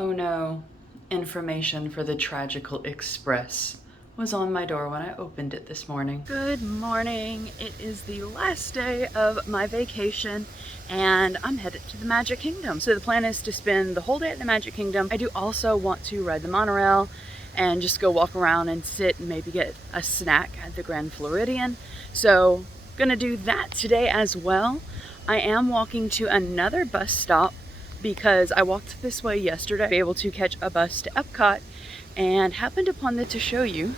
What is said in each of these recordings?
Oh no, information for the Tragical Express was on my door when I opened it this morning. Good morning. It is the last day of my vacation and I'm headed to the Magic Kingdom. So the plan is to spend the whole day at the Magic Kingdom. I do also want to ride the monorail and just go walk around and sit and maybe get a snack at the Grand Floridian. So gonna do that today as well. I am walking to another bus stop because I walked this way yesterday to be able to catch a bus to Epcot and happened upon it to show you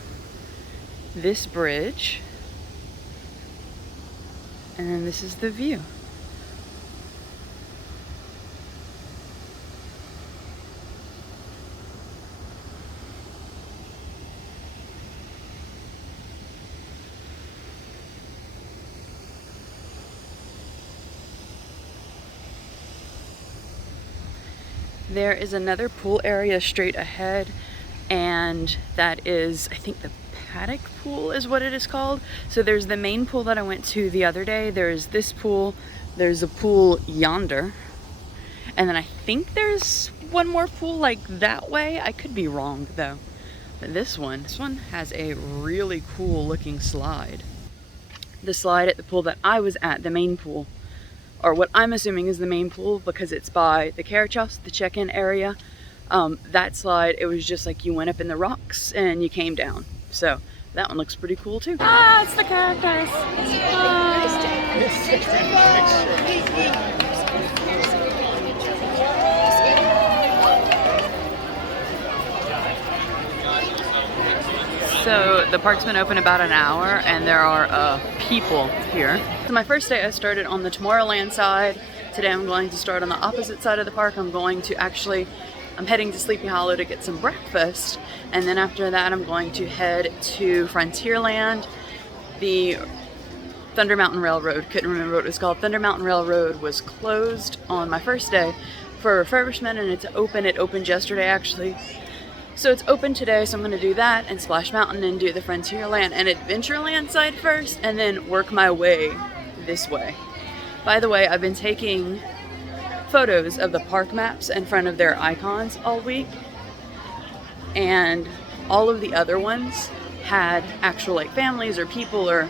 this bridge. And then this is the view. There is another pool area straight ahead, and that is, I think, the paddock pool is what it is called. So there's the main pool that I went to the other day. There's this pool, there's a pool yonder, and then I think there's one more pool like that way. I could be wrong though. But this one has a really cool looking slide. The slide at the pool that I was at, the main pool, or what I'm assuming is the main pool because it's by the carriage house, the check-in area. That slide, it was just like you went up in the rocks and you came down. So that one looks pretty cool too. Ah, it's the cactus. So the park's been open about an hour and there are people here. So my first day I started on the Tomorrowland side. Today I'm going to start on the opposite side of the park. I'm heading to Sleepy Hollow to get some breakfast, and then after that I'm going to head to Frontierland. The Thunder Mountain Railroad, couldn't remember what it was called. Thunder Mountain Railroad was closed on my first day for refurbishment, and it's open. It opened yesterday actually. So it's open today, so I'm going to do that and Splash Mountain and do the Frontierland and Adventureland side first, and then work my way this way. By the way, I've been taking photos of the park maps in front of their icons all week, and all of the other ones had actual like families or people or,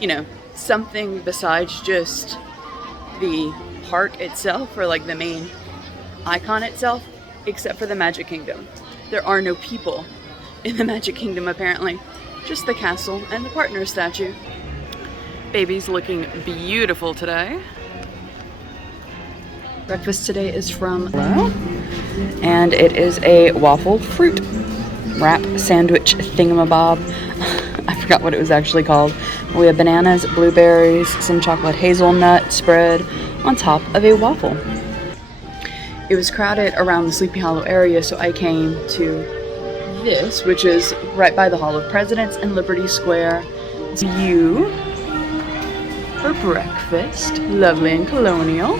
you know, something besides just the park itself or like the main icon itself, except for the Magic Kingdom. There are no people in the Magic Kingdom apparently, just the castle and the partner statue. Baby's looking beautiful today. Breakfast today is from Hello, and it is a waffle fruit wrap sandwich thingamabob. I forgot what it was actually called. We have bananas, blueberries, some chocolate hazelnut spread on top of a waffle. It was crowded around the Sleepy Hollow area, so I came to this, which is right by the Hall of Presidents in Liberty Square. It's view for breakfast, lovely and colonial.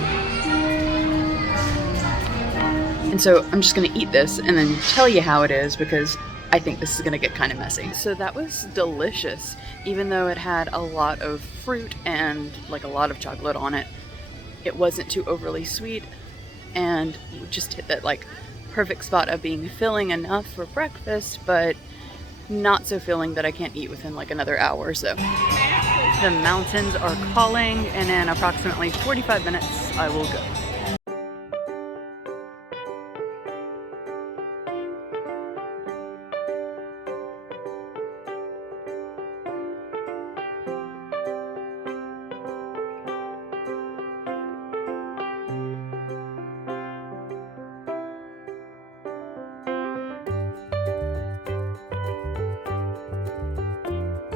And so I'm just gonna eat this and then tell you how it is, because I think this is gonna get kind of messy. So that was delicious, even though it had a lot of fruit and like a lot of chocolate on it. It wasn't too overly sweet and just hit that like perfect spot of being filling enough for breakfast, but not so filling that I can't eat within like another hour or so. The mountains are calling, and in approximately 45 minutes I will go.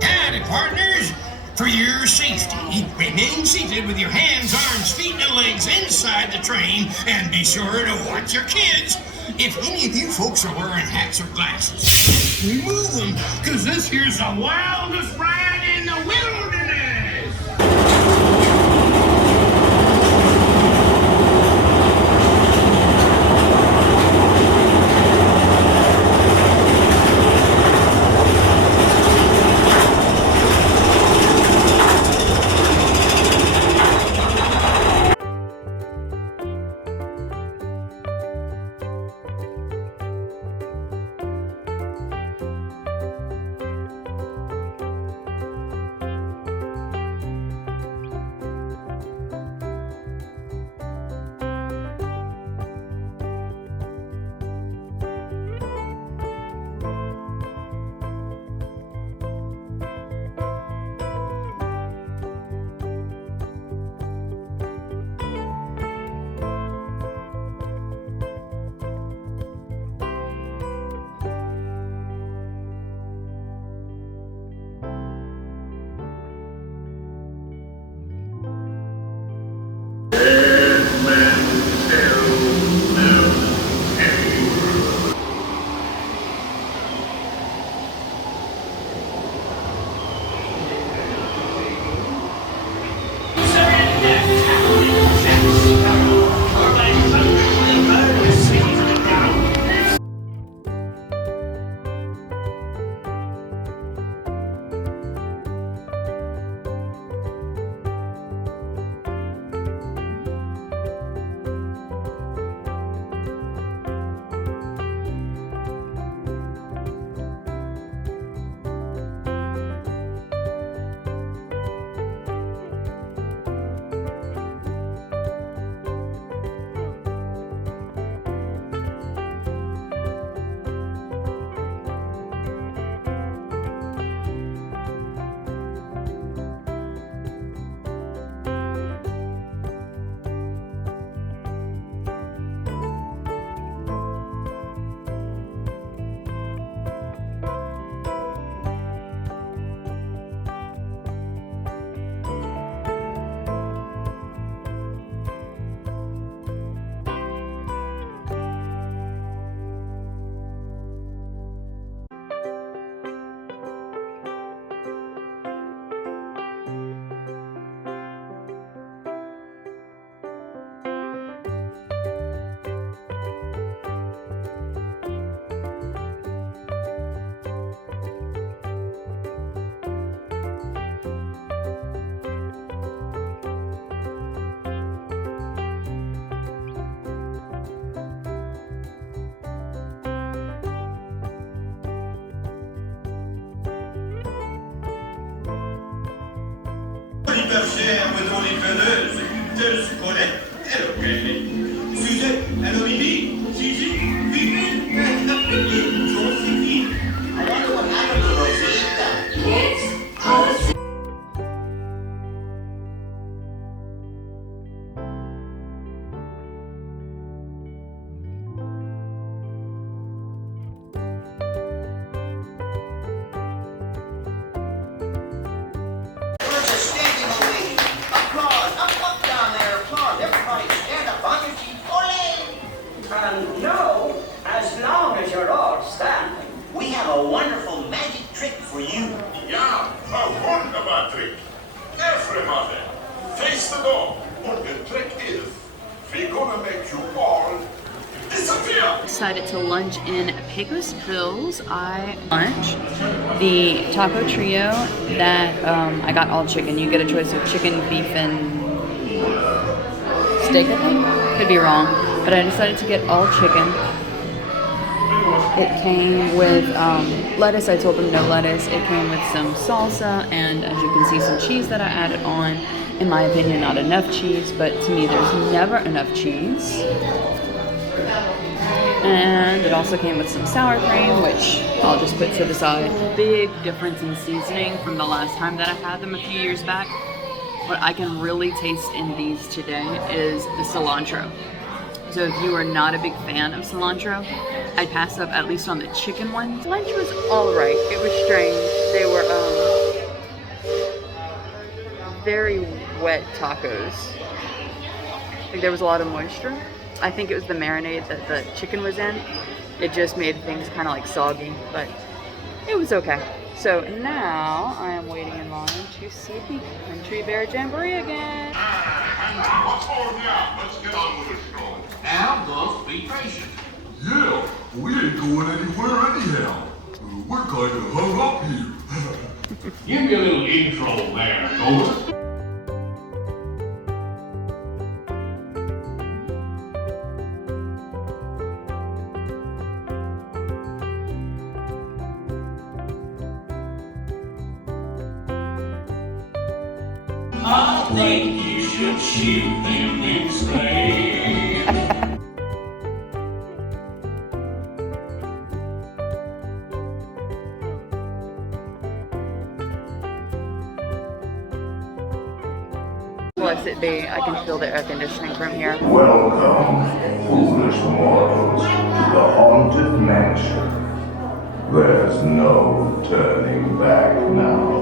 Howdy, partners. For your safety, remain seated with your hands, arms, feet, and legs inside the train, and be sure to watch your kids. If any of you folks are wearing hats or glasses, remove them, because this here's the wildest ride in the wilderness. bergère with only Fenneuse, de Scolette, hello, Kelly. Suzette, hello, Mimi. Gigi, Vivi, Josephine. I wonder what happened to Rosita. Kids, No, as long as you're all standing. we have a wonderful magic trick for you. Ja, a wonderful trick. Everybody, face the door. What the trick is, we're gonna make you all disappear. Decided to lunch in Pecos Hills. I lunch the taco trio that I got all chicken. You get a choice of chicken, beef, and steak, I think. Could be wrong, but I decided to get all chicken. It came with lettuce. I told them no lettuce. It came with some salsa and, as you can see, some cheese that I added on. In my opinion, not enough cheese, but to me there's never enough cheese. And it also came with some sour cream, which I'll just put to the side. Big difference in seasoning from the last time that I had them a few years back. What I can really taste in these today is the cilantro. So if you are not a big fan of cilantro, I'd pass up at least on the chicken one. Lunch was alright. It was strange. They were very wet tacos. Like there was a lot of moisture. I think it was the marinade that the chicken was in. It just made things kind of like soggy, but it was okay. So now I am waiting in line to see the Country Bear Jamboree again. What's holding you up? Let's get on with the show. Now, go be patient. Yeah, we ain't going anywhere anyhow. We're kind of hung up here. Give me a little intro there, Gold. I think you should shoot them in straight. Blessed be, I can feel the air conditioning from here. Welcome, foolish mortals, to the haunted mansion. There's no turning back now.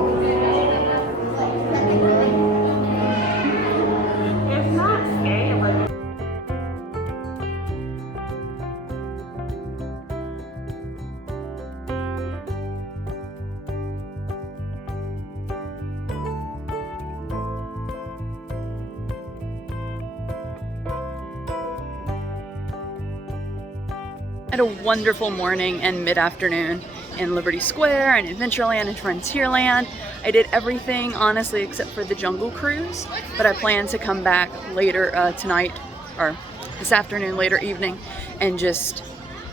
I had a wonderful morning and mid-afternoon in Liberty Square and Adventureland and Frontierland. I did everything, honestly, except for the Jungle Cruise, but I plan to come back later tonight, or this afternoon, later evening, and just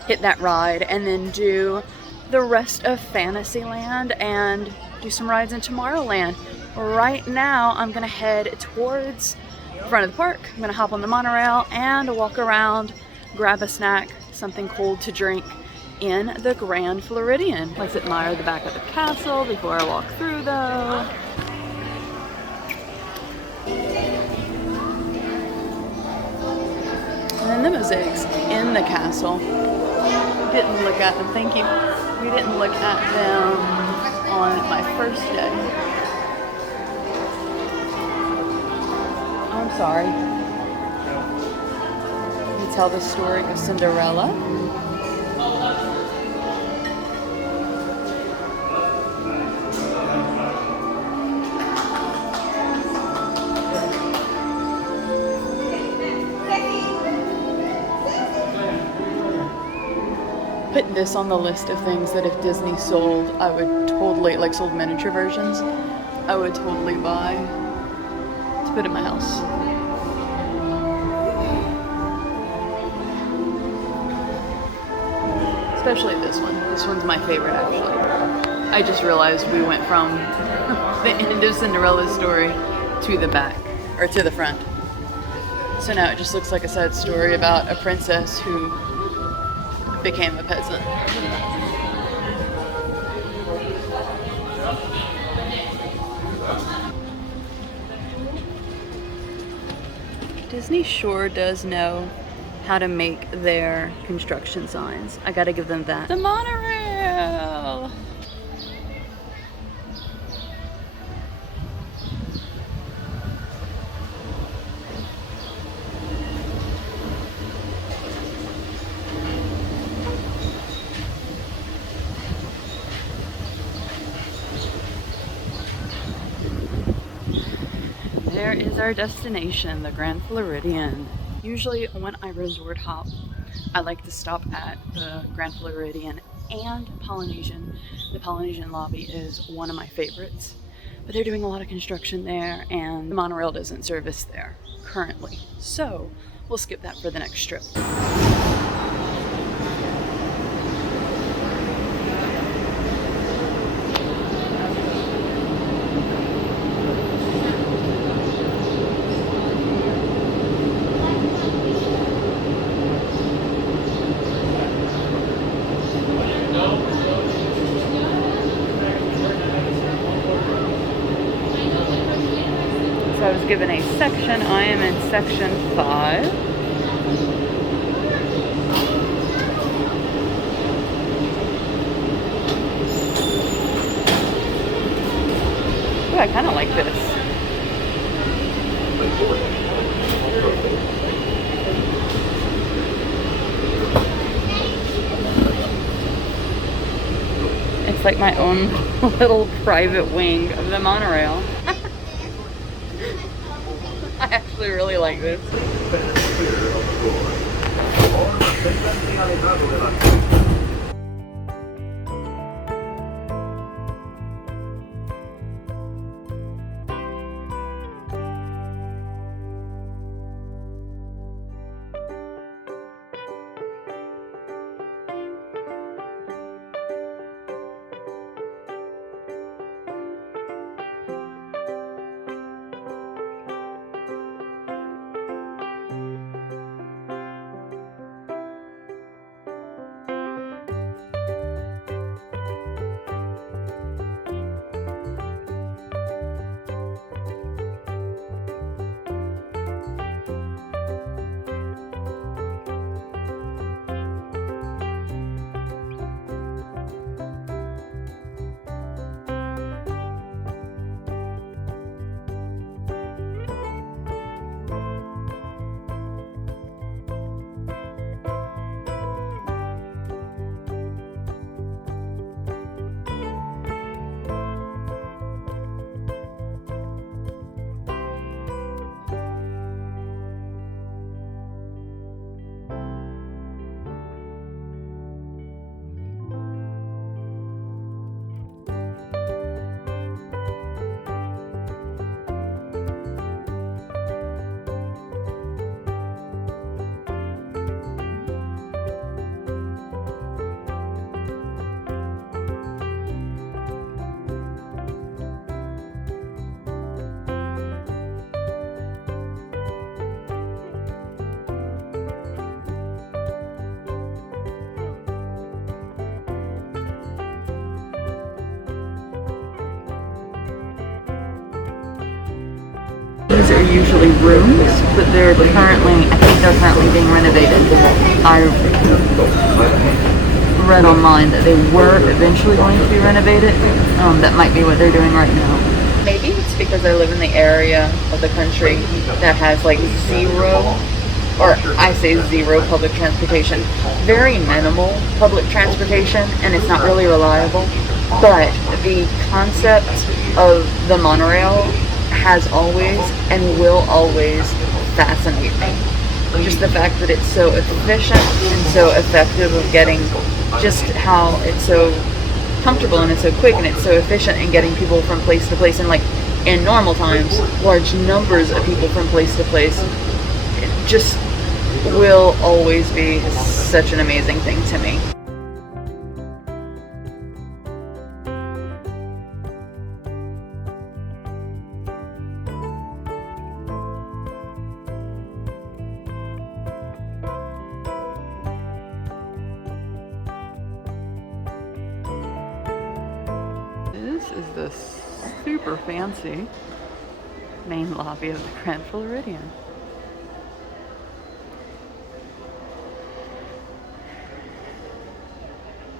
hit that ride and then do the rest of Fantasyland and do some rides in Tomorrowland. Right now, I'm gonna head towards the front of the park. I'm gonna hop on the monorail and walk around, grab a snack, something cold to drink in the Grand Floridian. Let's admire the back of the castle before I walk through though. And then the mosaics in the castle. We didn't look at them, thank you. We didn't look at them on my first day. Oh, I'm sorry. Tell the story of Cinderella. Put this on the list of things that if Disney sold, I would totally, like sold miniature versions, I would totally buy to put in my house. Especially this one. This one's my favorite, actually. I just realized we went from the end of Cinderella's story to the back, or to the front. So now it just looks like a sad story about a princess who became a peasant. Disney sure does know how to make their construction signs. I gotta give them that. The monorail! There is our destination, the Grand Floridian. Usually when I resort hop, I like to stop at the Grand Floridian and Polynesian. The Polynesian lobby is one of my favorites, but they're doing a lot of construction there and the monorail doesn't service there currently. So we'll skip that for the next trip. I was given a section. I am in section 5. Ooh, I kind of like this. It's like my own little private wing of the monorail. I actually really like this. These are usually rooms, but they're currently, I think they're currently being renovated. I read online that they were eventually going to be renovated. That might be what they're doing right now. Maybe it's because I live in the area of the country that has like zero public transportation. Very minimal public transportation, and it's not really reliable. But the concept of the monorail has always and will always fascinate me. Just the fact that it's so efficient and so effective of getting, just how it's so comfortable and it's so quick and it's so efficient in getting people from place to place, and like in normal times, large numbers of people from place to place. It just will always be such an amazing thing to me. is the super fancy main lobby of the Grand Floridian.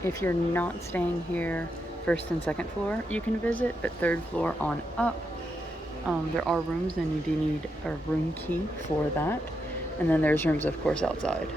If you're not staying here first and second floor, you can visit, but third floor on up, there are rooms and you do need a room key for that. And then there's rooms, of course, outside.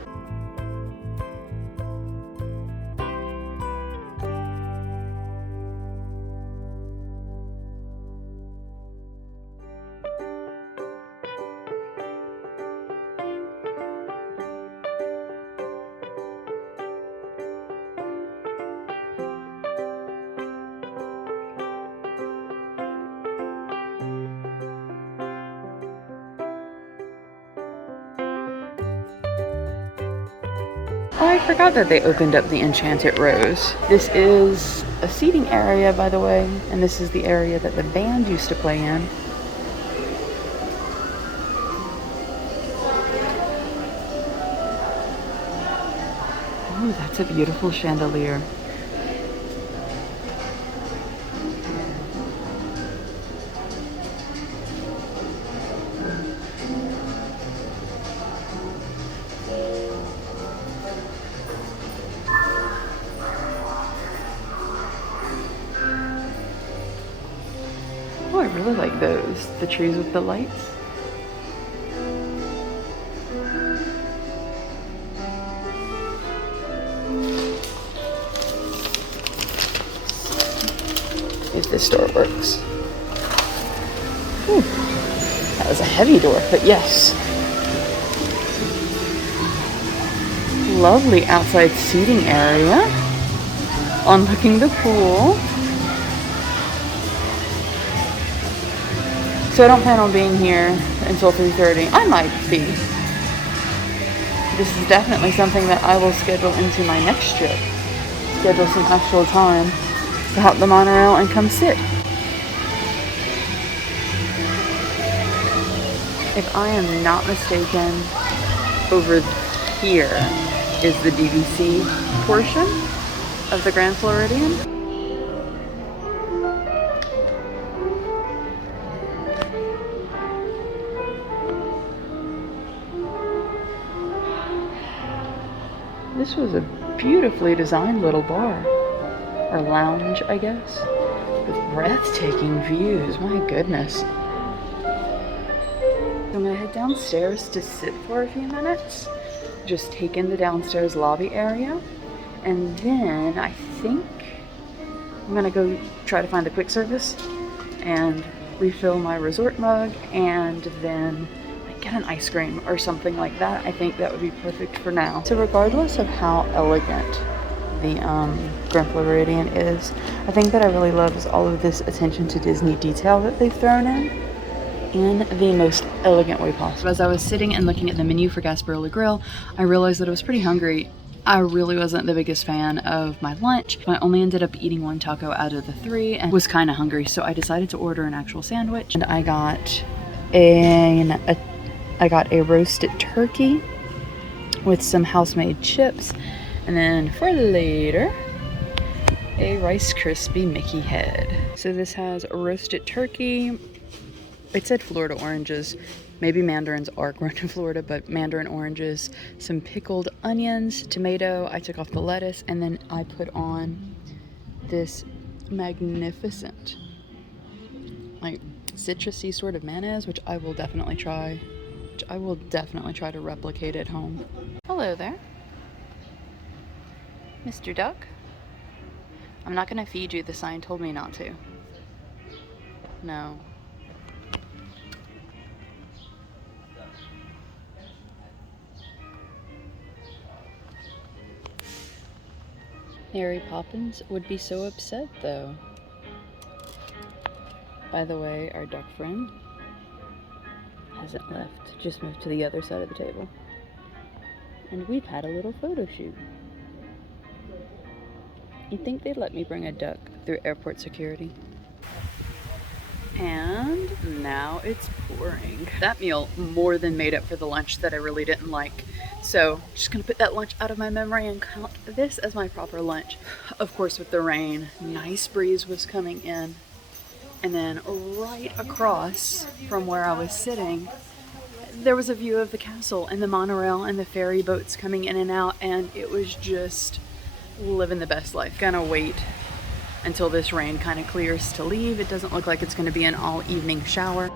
Oh, I forgot that they opened up the Enchanted Rose. This is a seating area, by the way, and this is the area that the band used to play in. Oh, that's a beautiful chandelier. Oh, I really like those. The trees with the lights. If this door works. Ooh, that was a heavy door, but yes. Lovely outside seating area. Unlocking the pool. So I don't plan on being here until 3:30. I might be. This is definitely something that I will schedule into my next trip. Schedule some actual time to hop the monorail and come sit. If I am not mistaken, over here is the DVC portion of the Grand Floridian. This was a beautifully designed little bar, or lounge, I guess, with breathtaking views. My goodness. I'm gonna head downstairs to sit for a few minutes, just take in the downstairs lobby area, and then I think I'm gonna go try to find the quick service and refill my resort mug, and then get an ice cream or something like that. I think that would be perfect for now. So regardless of how elegant the Grand Floridian is, I think that I really love is all of this attention to Disney detail that they've thrown in the most elegant way possible. As I was sitting and looking at the menu for Gasparilla Grill, I realized that I was pretty hungry. I really wasn't the biggest fan of my lunch. I only ended up eating one taco out of the 3 and was kind of hungry, so I decided to order an actual sandwich. And I got a roasted turkey with some house-made chips, and then for later, a Rice Krispie Mickey head. So this has a roasted turkey. It said Florida oranges. Maybe mandarins are grown in Florida, but mandarin oranges, some pickled onions, tomato. I took off the lettuce, and then I put on this magnificent, like, citrusy sort of mayonnaise, which I will definitely try. To replicate at home. Hello there, Mr. Duck. I'm not gonna feed you. The sign told me not to. No. Mary Poppins would be so upset, though. By the way, our duck friend hasn't left, just moved to the other side of the table. And we've had a little photo shoot. You'd think they'd let me bring a duck through airport security. And now it's pouring. That meal more than made up for the lunch that I really didn't like. So just gonna put that lunch out of my memory and count this as my proper lunch. Of course, with the rain, nice breeze was coming in. And then right across from where I was sitting, there was a view of the castle and the monorail and the ferry boats coming in and out, and it was just living the best life. Gonna wait until this rain kind of clears to leave. It doesn't look like it's gonna be an all evening shower.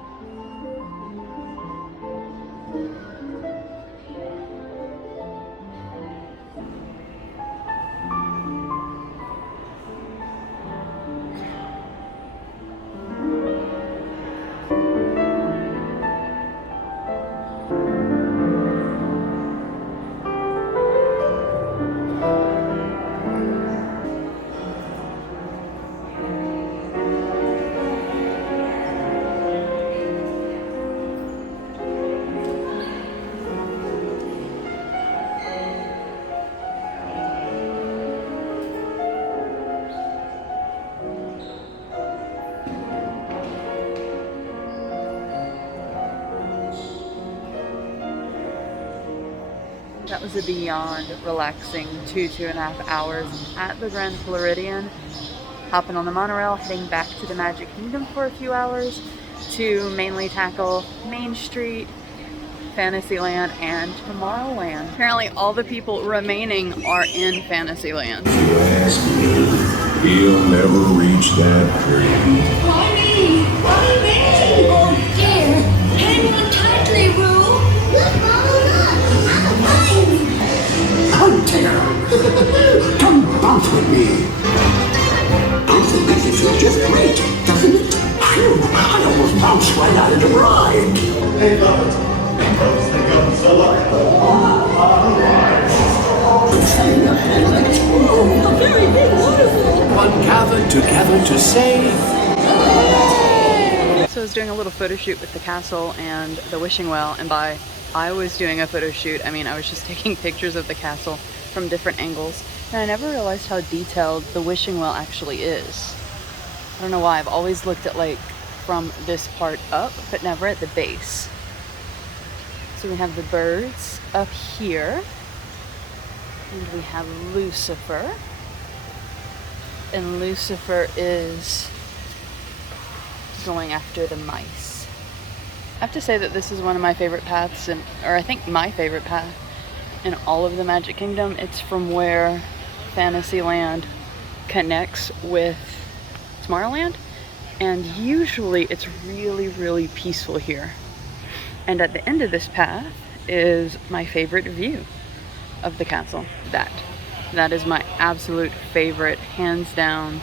That was a beyond relaxing 2.5 hours at the Grand Floridian. Hopping on the monorail, heading back to the Magic Kingdom for a few hours to mainly tackle Main Street, Fantasyland, and Tomorrowland. Apparently all the people remaining are in Fantasyland. Ask me, he'll never reach that tree. Bonnie! Bonnie! Oh dear! Hang on tightly, Roo! Look, Mama, look! I'm a plane! Come, Taylor. Come bounce with me. Bouncing makes you feel just great, doesn't it? Phew, I almost bounced right out of the ride. They love it. Because they come so Oh, a very big waterfall! One gathered together to say. So I was doing a little photo shoot with the castle and the wishing well, and by I was doing a photo shoot, I mean I was just taking pictures of the castle from different angles, and I never realized how detailed the wishing well actually is. I don't know why, I've always looked at like from this part up, but never at the base. So we have the birds up here, and we have Lucifer, and Lucifer is going after the mice. I have to say that this is one of my favorite paths, or I think my favorite path in all of the Magic Kingdom. It's from where Fantasyland connects with Tomorrowland, and usually it's really, really peaceful here. And at the end of this path is my favorite view of the castle. That is my absolute favorite, hands down,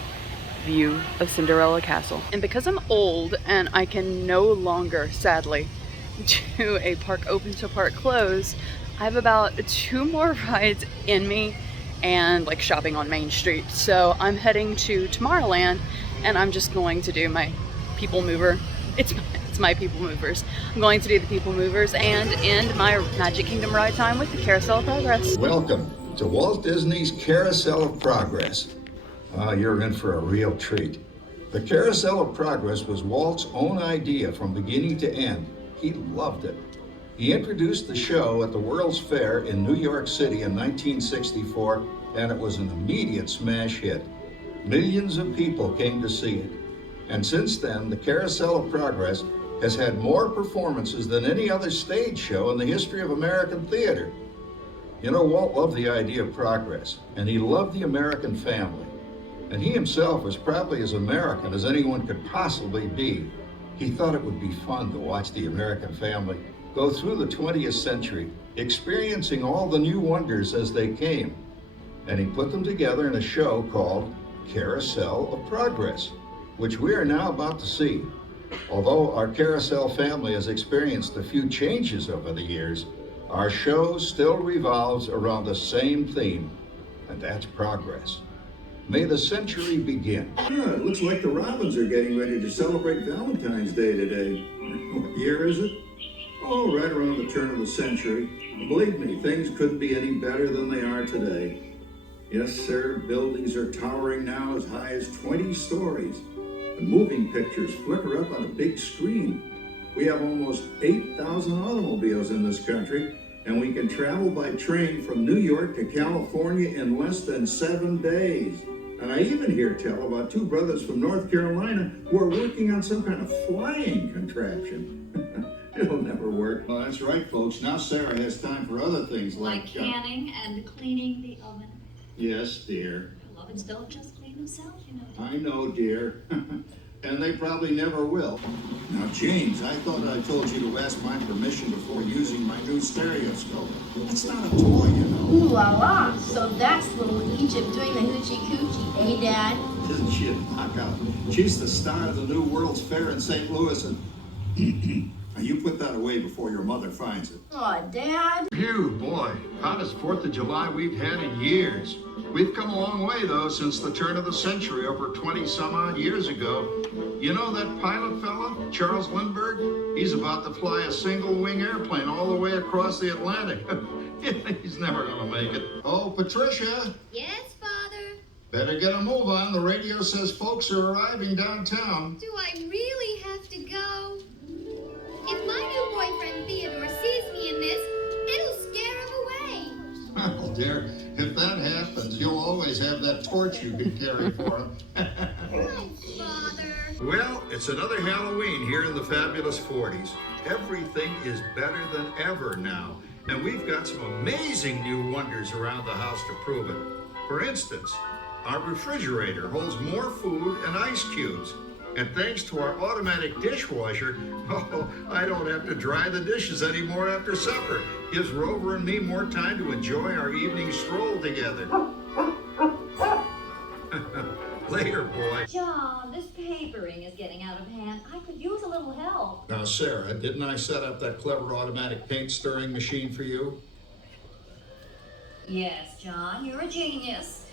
view of Cinderella Castle. And because I'm old and I can no longer, sadly, do a park open to park close, I have about 2 more rides in me and like shopping on Main Street. So I'm heading to Tomorrowland, and I'm just going to do my people mover. It's my people movers. I'm going to do the people movers and end my Magic Kingdom ride time with the Carousel of Progress. Welcome to Walt Disney's Carousel of Progress. You're in for a real treat. The Carousel of Progress was Walt's own idea from beginning to end. He loved it. He introduced the show at the World's Fair in New York City in 1964, and it was an immediate smash hit. Millions of people came to see it. And since then, the Carousel of Progress has had more performances than any other stage show in the history of American theater. You know, Walt loved the idea of progress, and he loved the American family. And he himself was probably as American as anyone could possibly be. He thought it would be fun to watch the American family go through the 20th century, experiencing all the new wonders as they came. And he put them together in a show called Carousel of Progress, which we are now about to see. Although our Carousel family has experienced a few changes over the years, our show still revolves around the same theme, and that's progress. May the century begin. Yeah, it looks like the Robins are getting ready to celebrate Valentine's Day today. What year is it? Oh, right around the turn of the century. Believe me, things couldn't be any better than they are today. Yes, sir, buildings are towering now as high as 20 stories. And moving pictures flicker up on a big screen. We have almost 8,000 automobiles in this country, and we can travel by train from New York to California in less than 7 days. And I even hear tell about two brothers from North Carolina who are working on some kind of flying contraption. It'll never work. Well, that's right, folks. Now Sarah has time for other things like canning and cleaning the oven. Yes, dear. Well, ovens don't just clean themselves, you know. I know, dear. And they probably never will. Now, James, I thought I told you to ask my permission before using my new stereoscope. It's not a toy, you know. Ooh la la. So that's little Egypt doing the hoochie coochie, eh, Dad? Isn't she a knockout? She's the star of the new World's Fair in St. Louis, and now you put that away before your mother finds it. Aw, Dad. Phew, boy, hottest 4th of July we've had in years. We've come a long way, though, since the turn of the century, over 20-some-odd years ago. You know that pilot fella, Charles Lindbergh? He's about to fly a single-wing airplane all the way across the Atlantic. He's never gonna make it. Oh, Patricia. Yes, Father? Better get a move on. The radio says folks are arriving downtown. Do I really have to go? If my new boyfriend Theodore sees me in this, it'll scare him away. Well, dear, if that happens, you'll always have that torch you can carry for him. Oh, Father. Well, it's another Halloween here in the fabulous 40s. Everything is better than ever now. And we've got some amazing new wonders around the house to prove it. For instance, our refrigerator holds more food and ice cubes. And thanks to our automatic dishwasher, I don't have to dry the dishes anymore after supper. Gives Rover and me more time to enjoy our evening stroll together. Later, boy. John, this papering is getting out of hand. I could use a little help. Now, Sarah, didn't I set up that clever automatic paint stirring machine for you? Yes, John, you're a genius.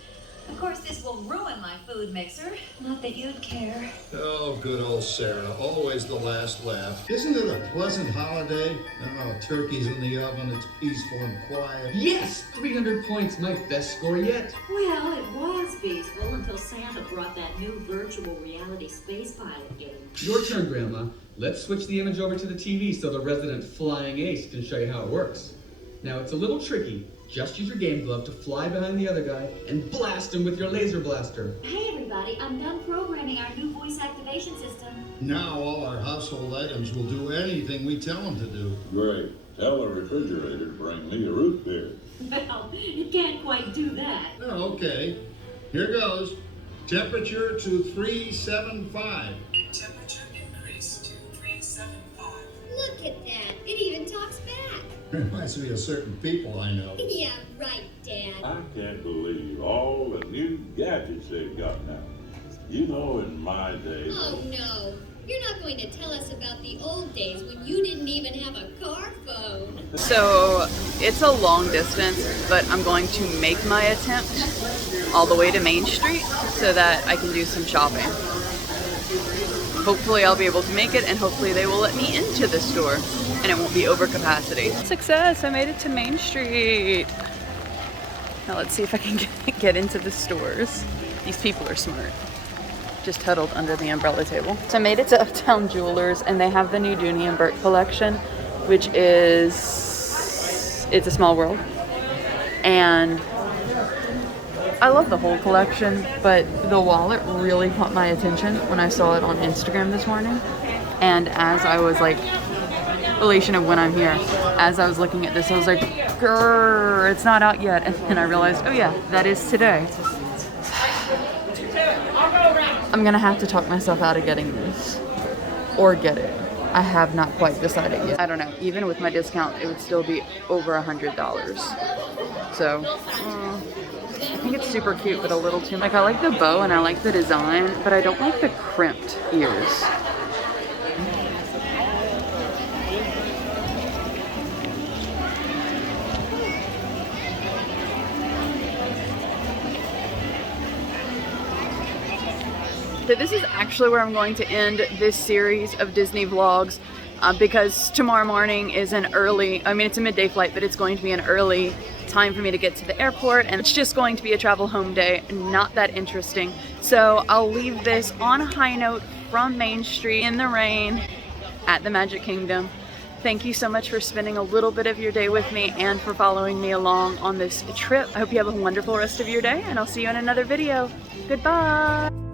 Of course, this will ruin my food mixer. Not that you'd care. Oh, good old Sarah. Always the last laugh. Isn't it a pleasant holiday? Oh, turkey's in the oven. It's peaceful and quiet. Yes! 300 points, my best score yet. Well, it was peaceful until Santa brought that new virtual reality space pilot game. Your turn, Grandma. Let's switch the image over to the TV so the resident flying ace can show you how it works. Now, it's a little tricky. Just use your game glove to fly behind the other guy and blast him with your laser blaster. Hey, everybody, I'm done programming our new voice activation system. Now all our household items will do anything we tell them to do. Great. Tell the refrigerator to bring me a root beer. Well, it can't quite do that. Oh, okay. Here goes. Temperature to 375. Temperature increase to 375. Look at that. It even talks back. Reminds me of certain people I know. Yeah, right, Dad. I can't believe all the new gadgets they've got now. You know, in my day... Oh, no. You're not going to tell us about the old days when you didn't even have a car phone. So it's a long distance, but I'm going to make my attempt all the way to Main Street so that I can do some shopping. Hopefully I'll be able to make it, and hopefully they will let me into the store and it won't be over capacity. Success! I made it to Main Street. Now let's see if I can get into the stores. These people are smart. Just huddled under the umbrella table. So I made it to Uptown Jewelers, and they have the new Dooney and Burt collection, which is, it's a small world. And I love the whole collection, but the wallet really caught my attention when I saw it on Instagram this morning. And as I was like, relation of when I'm here, as I was looking at this, I was like, grrr, it's not out yet. And then I realized, oh yeah, that is today. I'm gonna have to talk myself out of getting this, or get it. I have not quite decided yet. I don't know, even with my discount, it would still be over $100. So, I think it's super cute, but a little too, like I like the bow and I like the design, but I don't like the crimped ears. So this is actually where I'm going to end this series of Disney vlogs because tomorrow morning is an early, I mean it's a midday flight, but it's going to be an early time for me to get to the airport, and it's just going to be a travel home day, not that interesting. So I'll leave this on a high note from Main Street in the rain at the Magic Kingdom. Thank you so much for spending a little bit of your day with me and for following me along on this trip. I hope you have a wonderful rest of your day, and I'll see you in another video. Goodbye!